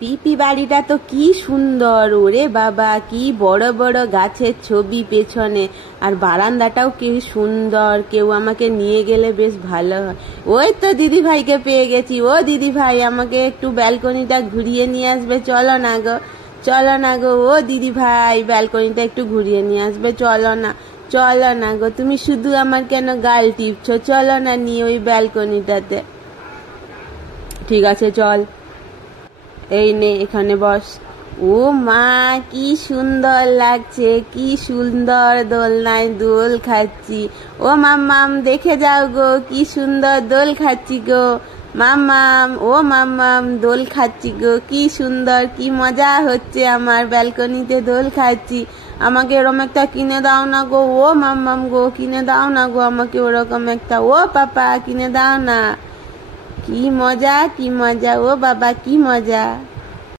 পিপি বাড়িটা তো কি সুন্দর, ওরে বাবা কি বড় বড় গাছের ছবি পেছনে, আর বারান্দাটাও কি সুন্দর। কেউ আমাকে নিয়ে গেলে বেশ ভালো হয়। ওই তো দিদি ভাইকে পেয়ে গেছি। ও দিদি ভাই, আমাকে একটু ব্যালকনিটা ঘুরিয়ে নিয়ে আসবে, চলো না গো, চলো না গো। ও দিদি ভাই, ব্যালকনিটা একটু ঘুরিয়ে নিয়ে আসবে, চলো না, চলো না গো। তুমি শুধু আমার কেন গাল টিপছো, চলো না নিয়ে ওই ব্যালকনিটাতে। ঠিক আছে চল, এই নে এখানে বস। ও মা, কি সুন্দর লাগছে, কি সুন্দর দোলনায় দোল খাচ্ছি। ও মাম্মাম, দেখে যাও গো, কি সুন্দর দোল খাচ্ছি গো। মাম্মাম, ও মাম্মাম, দোল খাচ্ছি গো, কি সুন্দর, কি মজা হচ্ছে আমার, ব্যালকনিতে দোল খাচ্ছি। আমাকে ওরকম একটা কিনে দাও না গো। ও মাম্মাম গো, কিনে দাও না গো আমাকে ওরকম একটা। ও পাপা, কিনে দাও না। কি মজা, কি মজা, ও বাবা কি মজা।